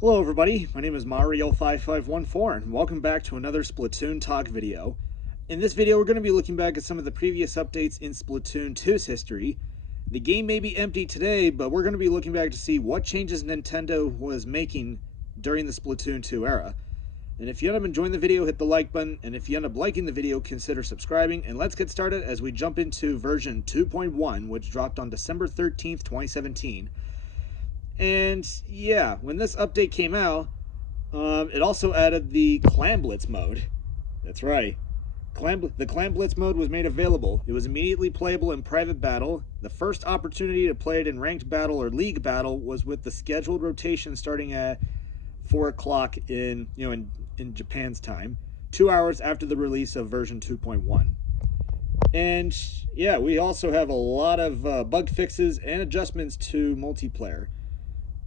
Hello everybody, my name is Mario5514 and welcome back to another Splatoon Talk video. In this video we're going to be looking back at some of the previous updates in Splatoon 2's history. The game may be empty today, but we're going to be looking back to see what changes Nintendo was making during the Splatoon 2 era. And if you end up enjoying the video, hit the like button, and if you end up liking the video, consider subscribing, and let's get started as we jump into version 2.1, which dropped on December 13th, 2017. And yeah, when this update came out, it also added the Clan Blitz mode. That's right. The Clan Blitz mode was made available. It was immediately playable in private battle. The first opportunity to play it in ranked battle or league battle was with the scheduled rotation starting at 4 o'clock in Japan's time, 2 hours after the release of version 2.1. And yeah, we also have a lot of bug fixes and adjustments to multiplayer.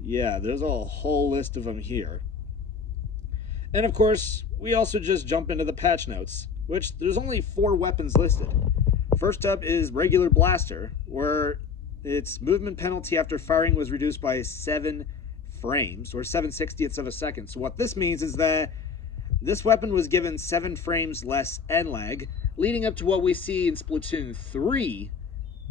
Yeah, there's a whole list of them here. And of course, we also just jump into the patch notes, which there's only 4 weapons listed. First up is regular blaster, where its movement penalty after firing was reduced by 7 frames, or 7/60ths of a second. So what this means is that this weapon was given 7 frames less end lag, leading up to what we see in Splatoon 3.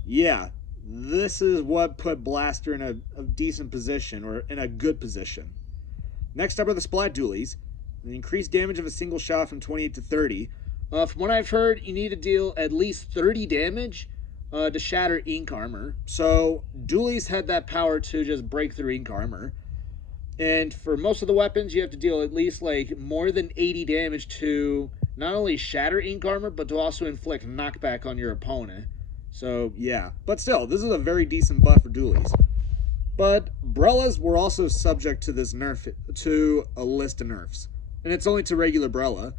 Yeah, this is what put Blaster in a decent position, or in a good position. Next up are the Splat Dualies. The increased damage of a single shot from 28 to 30. From what I've heard, you need to deal at least 30 damage to shatter ink armor. So Dualies had that power to just break through ink armor. And for most of the weapons, you have to deal at least like more than 80 damage to not only shatter ink armor, but to also inflict knockback on your opponent. So yeah, but still, this is a very decent buff for Dualies. But Brellas were also subject to this nerf, to a list of nerfs, and it's only to regular Brella.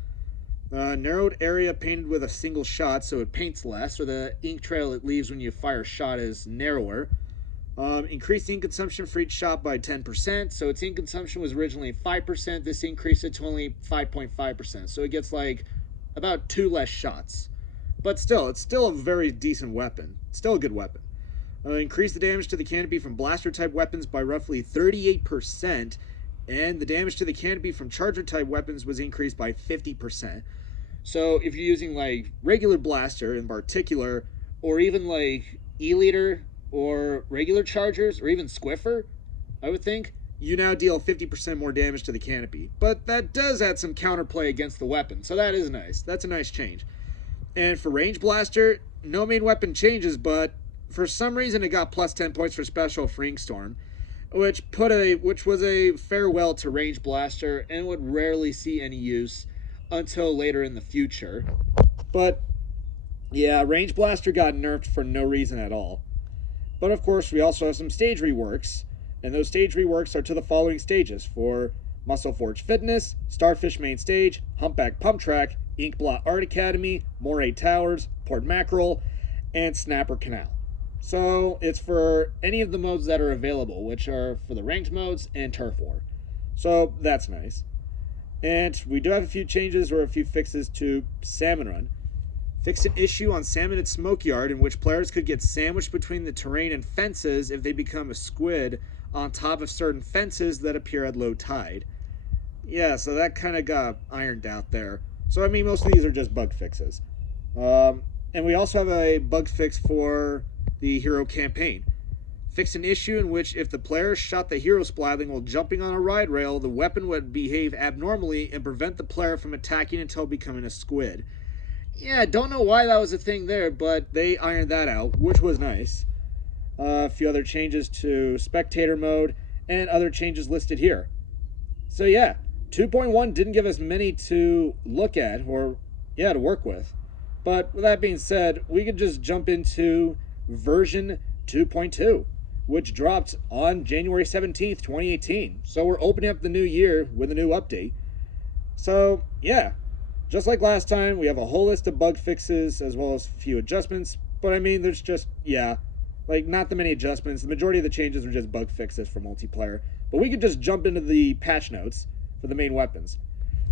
Narrowed area painted with a single shot, so it paints less, or the ink trail it leaves when you fire a shot is narrower. Increased ink consumption for each shot by 10%, so its ink consumption was originally 5%, this increased it to only 5.5%, so it gets like about 2 less shots. But still, it's still a very decent weapon. It's still a good weapon. Increased the damage to the canopy from blaster-type weapons by roughly 38%, and the damage to the canopy from charger-type weapons was increased by 50%. So if you're using, like, regular blaster in particular, or even, like, E-liter, or regular chargers, or even Squiffer, I would think, you now deal 50% more damage to the canopy. But that does add some counterplay against the weapon, so that is nice. That's a nice change. And for range blaster, no main weapon changes, but for some reason it got plus 10 points for special for Ink Storm, which was a farewell to range blaster and would rarely see any use until later in the future. But yeah, range blaster got nerfed for no reason at all. But of course, we also have some stage reworks, and those stage reworks are to the following stages: for Muscle Forge Fitness, Starfish Main Stage, Humpback Pump Track, Inkblot Art Academy, Moray Towers, Port Mackerel, and Snapper Canal. So it's for any of the modes that are available, which are for the ranked modes and Turf War. So that's nice. And we do have a few changes or a few fixes to Salmon Run. Fixed an issue on Salmon at Smoke Yard in which players could get sandwiched between the terrain and fences if they become a squid on top of certain fences that appear at low tide. Yeah, so that kind of got ironed out there. So I mean, most of these are just bug fixes. And we also have a bug fix for the hero campaign. Fixed an issue in which if the player shot the hero splatling while jumping on a ride rail, the weapon would behave abnormally and prevent the player from attacking until becoming a squid. Yeah, don't know why that was a thing there, but they ironed that out, which was nice. A few other changes to spectator mode, and other changes listed here. So yeah, 2.1 didn't give us many to look at, or yeah, to work with. But with that being said, we could just jump into version 2.2, which dropped on January 17th, 2018. So we're opening up the new year with a new update. So yeah, just like last time, we have a whole list of bug fixes as well as a few adjustments. But I mean, there's just, yeah, like not that many adjustments. The majority of the changes are just bug fixes for multiplayer. But we could just jump into the patch notes for the main weapons.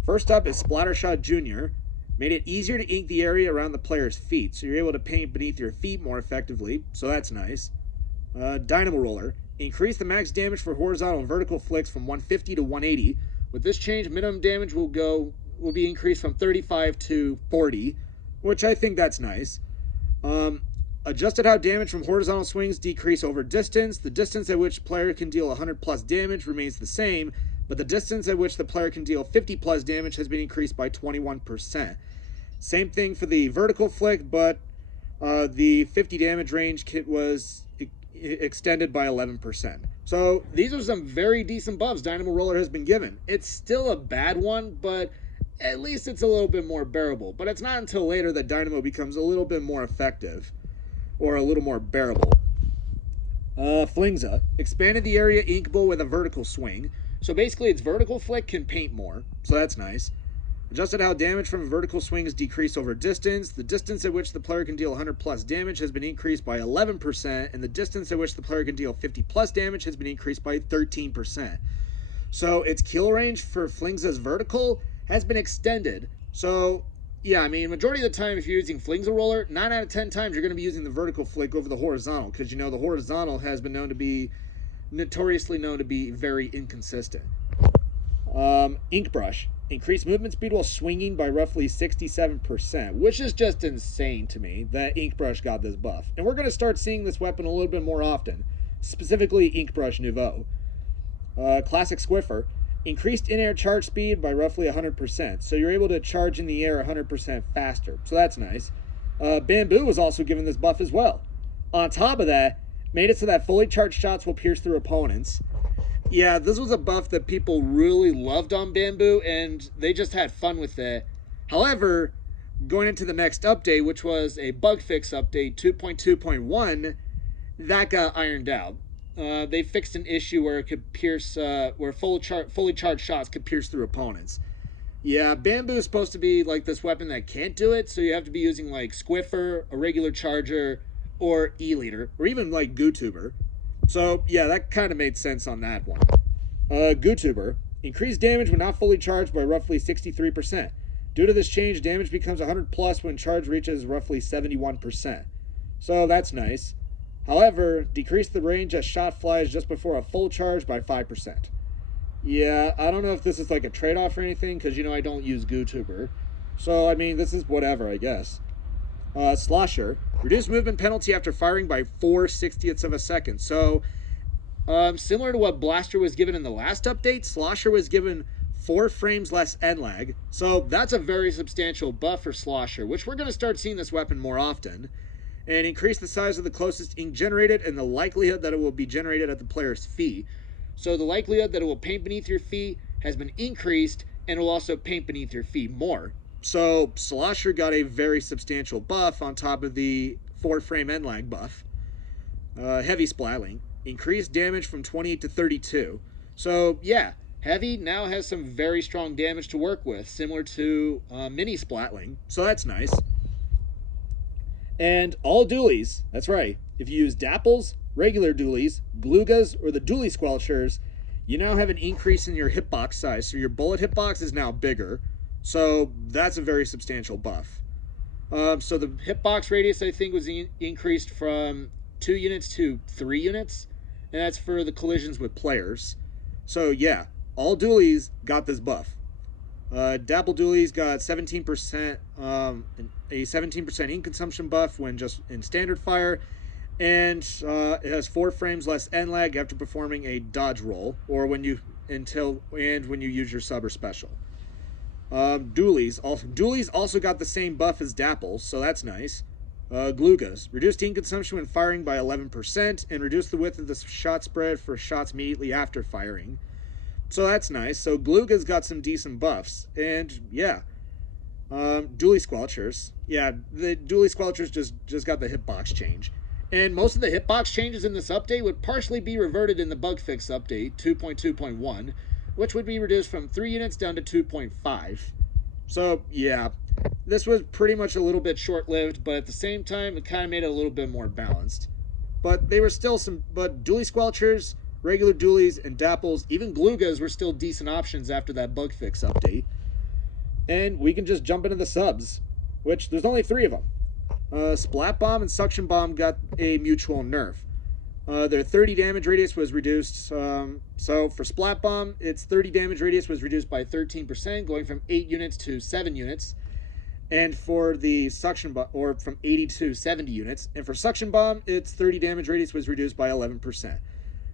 First up is Splattershot Jr. Made it easier to ink the area around the player's feet, so you're able to paint beneath your feet more effectively, so that's nice. Dynamo Roller. Increase the max damage for horizontal and vertical flicks from 150 to 180. With this change, minimum damage will be increased from 35 to 40, which I think that's nice. Adjusted how damage from horizontal swings decrease over distance. The distance at which the player can deal 100 plus damage remains the same, but the distance at which the player can deal 50 plus damage has been increased by 21%. Same thing for the vertical flick, but the 50 damage range was extended by 11%. So these are some very decent buffs Dynamo Roller has been given. It's still a bad one, but at least it's a little bit more bearable. But it's not until later that Dynamo becomes a little bit more effective, or a little more bearable. Flingza expanded the area inkable with a vertical swing. So basically its vertical flick can paint more, so that's nice. Adjusted how damage from vertical swings decrease over distance. The distance at which the player can deal 100 plus damage has been increased by 11%, and the distance at which the player can deal 50 plus damage has been increased by 13%. So its kill range for Flingza's vertical has been extended. So yeah, I mean, majority of the time if you're using Flingza Roller, 9 out of 10 times you're going to be using the vertical flick over the horizontal, because you know the horizontal has been notoriously known to be very inconsistent. Ink Brush. Increased movement speed while swinging by roughly 67%, which is just insane to me that Ink Brush got this buff. And we're going to start seeing this weapon a little bit more often, specifically Ink Brush Nouveau. Classic Squiffer. Increased in-air charge speed by roughly 100%, so you're able to charge in the air 100% faster, so that's nice. Bamboo was also given this buff as well. On top of that, made it so that fully charged shots will pierce through opponents. Yeah, this was a buff that people really loved on Bamboo, and they just had fun with it. However, going into the next update, which was a bug fix update 2.2.1, that got ironed out. They fixed an issue where it could pierce, where fully charged shots could pierce through opponents. Yeah, Bamboo is supposed to be like this weapon that can't do it, so you have to be using like Squiffer, a regular charger, or E-Leader, or even like GooTuber. So, yeah, that kind of made sense on that one. GooTuber. Increased damage when not fully charged by roughly 63%. Due to this change, damage becomes 100 plus when charge reaches roughly 71%. So, that's nice. However, decrease the range as shot flies just before a full charge by 5%. Yeah, I don't know if this is like a trade-off or anything, because, you know, I don't use GooTuber. So, I mean, this is whatever, I guess. Slosher. Reduced movement penalty after firing by 4/60ths of a second. So, similar to what Blaster was given in the last update, Slosher was given 4 frames less end lag. So, that's a very substantial buff for Slosher, which we're going to start seeing this weapon more often. And increase the size of the closest ink generated and the likelihood that it will be generated at the player's feet. So, the likelihood that it will paint beneath your feet has been increased, and will also paint beneath your feet more. So, Slosher got a very substantial buff on top of the 4-frame end lag buff. Heavy Splatling. Increased damage from 28 to 32. So, yeah, Heavy now has some very strong damage to work with, similar to Mini Splatling. So that's nice. And all dualies, that's right. If you use Dapples, regular dualies, Glugas, or the dually Squelchers, you now have an increase in your hitbox size. So your bullet hitbox is now bigger. So that's a very substantial buff. So the hitbox radius, I think, was increased from 2 units to 3 units. And that's for the collisions with players. So yeah, all dualies got this buff. Dapple dualies got 17%, a 17% ink consumption buff when just in standard fire. And it has 4 frames less end lag after performing a dodge roll, or when you use your sub or special. Dualies also got the same buff as Dapples, so that's nice. Glugas. Reduced ink consumption when firing by 11%, and reduced the width of the shot spread for shots immediately after firing. So that's nice. So Glugas got some decent buffs. And yeah. Dually Squelchers. Yeah, the Dually Squelchers just got the hitbox change. And most of the hitbox changes in this update would partially be reverted in the bug fix update 2.2.1, which would be reduced from 3 units down to 2.5. So, yeah, this was pretty much a little bit short-lived, but at the same time, it kind of made it a little bit more balanced. But they were still but Dually Squelchers, regular Dualies, and Dapples, even Glugas were still decent options after that bug fix update. And we can just jump into the subs, which there's only 3 of them. Splat Bomb and Suction Bomb got a mutual nerf. Their 30 damage radius was reduced. So for Splat Bomb, its 30 damage radius was reduced by 13%, going from 8 units to 7 units. And for the Suction Bomb, or from 80 to 70 units. And for Suction Bomb, its 30 damage radius was reduced by 11%,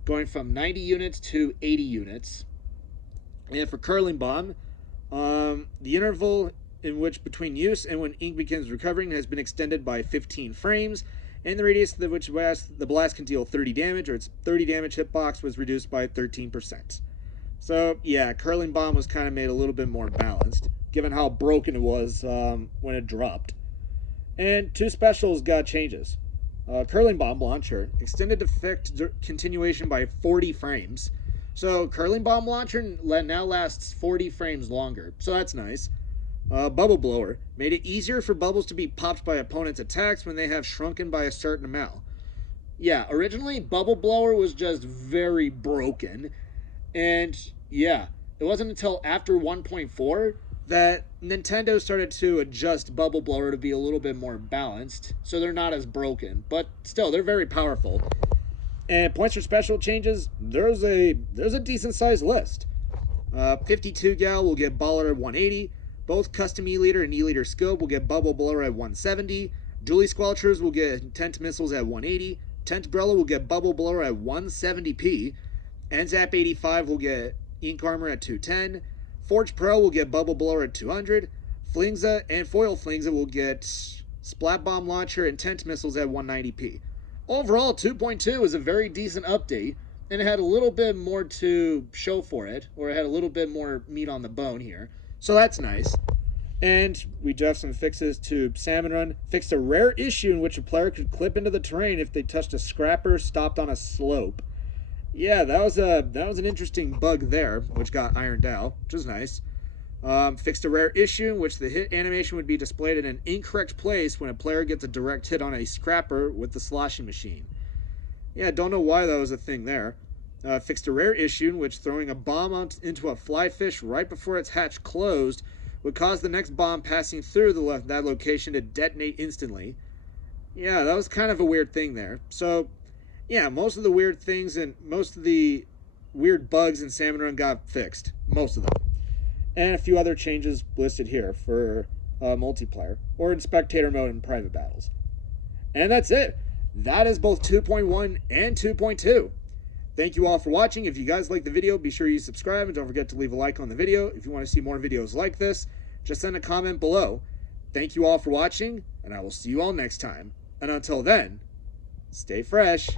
going from 90 units to 80 units. And for Curling Bomb, the interval in which between use and when ink begins recovering has been extended by 15 frames, and the radius of which the blast can deal 30 damage, or its 30 damage hitbox, was reduced by 13%. So yeah, Curling Bomb was kind of made a little bit more balanced, given how broken it was when it dropped. And two specials got changes. Curling Bomb Launcher extended effect continuation by 40 frames. So Curling Bomb Launcher now lasts 40 frames longer, so that's nice. Bubble Blower made it easier for bubbles to be popped by opponents' attacks when they have shrunken by a certain amount. Yeah, originally Bubble Blower was just very broken, and yeah, it wasn't until after 1.4 that Nintendo started to adjust Bubble Blower to be a little bit more balanced, so they're not as broken, but still, they're very powerful. And points for special changes, there's a decent sized list. 52 Gal will get Baller at 180. Both Custom E-Liter and E-Liter Scope will get Bubble Blower at 170. Dually Squelchers will get Tent Missiles at 180. Tent Brella will get Bubble Blower at 170p. NZAP 85 will get Ink Armor at 210. Forge Pro will get Bubble Blower at 200. Flingza and Foil Flingza will get Splat Bomb Launcher and Tent Missiles at 190p. Overall, 2.2 is a very decent update, and it had a little bit more to show for it, or it had a little bit more meat on the bone here. So that's nice. And we do have some fixes to Salmon Run. Fixed a rare issue in which a player could clip into the terrain if they touched a scrapper stopped on a slope. Yeah, that was an interesting bug there, which got ironed out, which is nice. Fixed a rare issue in which the hit animation would be displayed in an incorrect place when a player gets a direct hit on a scrapper with the sloshing machine. Yeah, don't know why that was a thing there. Fixed a rare issue in which throwing a bomb into a fly fish right before its hatch closed would cause the next bomb passing through that location to detonate instantly. Yeah, that was kind of a weird thing there. So, yeah, most of the weird things and most of the weird bugs in Salmon Run got fixed. Most of them. And a few other changes listed here for multiplayer, or in spectator mode in private battles. And that's it. That is both 2.1 and 2.2. Thank you all for watching. If you guys like the video, be sure you subscribe, and don't forget to leave a like on the video. If you want to see more videos like this, just send a comment below. Thank you all for watching, and I will see you all next time. And until then, stay fresh.